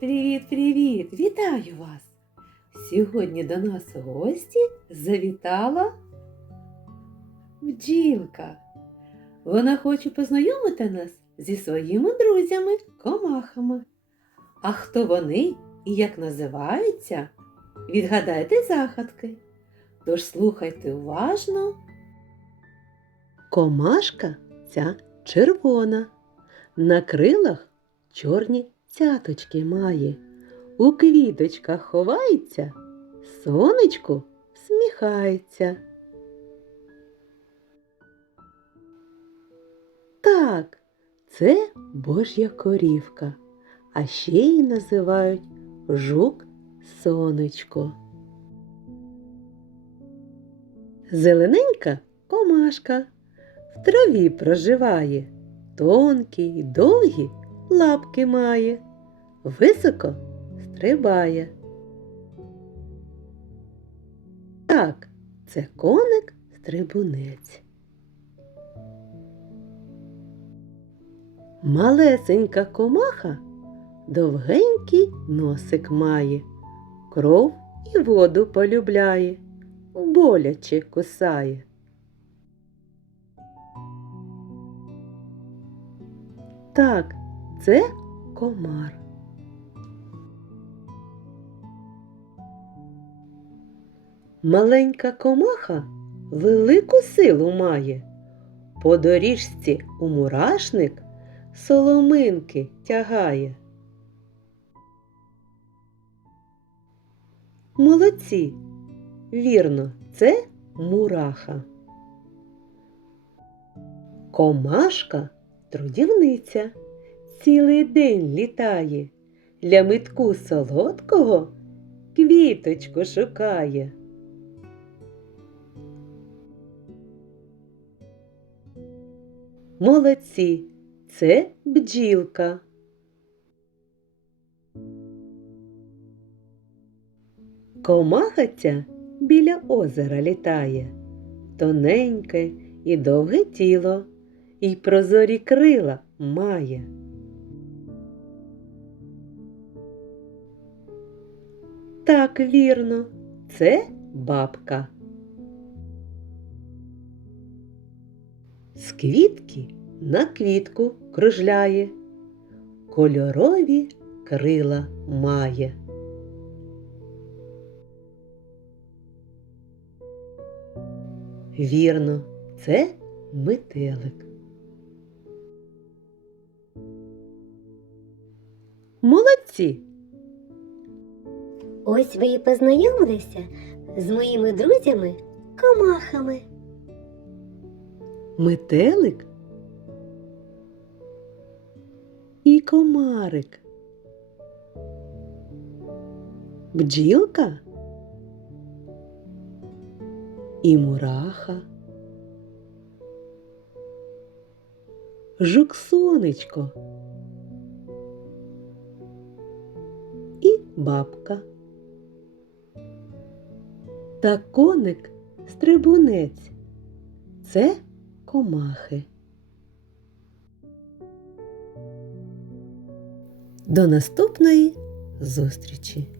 Привіт-привіт! Вітаю вас! Сьогодні до нас у гості завітала бджілка. Вона хоче познайомити нас зі своїми друзями комахами. А хто вони і як називаються? Відгадайте загадки. Тож слухайте уважно. Комашка ця червона. На крилах чорні цяточки має. У квіточках ховається, сонечку всміхається. Так, це Божя корівка, а ще її називають жук сонечко. Зелененька комашка в траві проживає, тонкі й довгі лапки має, високо стрибає. Так, це коник стрибунець. Малесенька комаха довгенький носик має, кров і воду полюбляє, боляче кусає. Так, це комар. Маленька комаха велику силу має. По доріжці у мурашник соломинки тягає. Молодці. Вірно, це мураха. Комашка трудівниця цілий день літає, для митку солодкого квіточку шукає. Молодці, це бджілка. Комаха ця біля озера літає, тоненьке і довге тіло, і прозорі крила має. Так, вірно, це бабка. З квітки на квітку кружляє, кольорові крила має. Вірно, це метелик. Молодці! Ось ви і познайомилися з моїми друзями комахами. Метелик і комарик. Бджілка і мураха. Жук і бабка. Та коник стрибунець. Це комахи. До наступної зустрічі!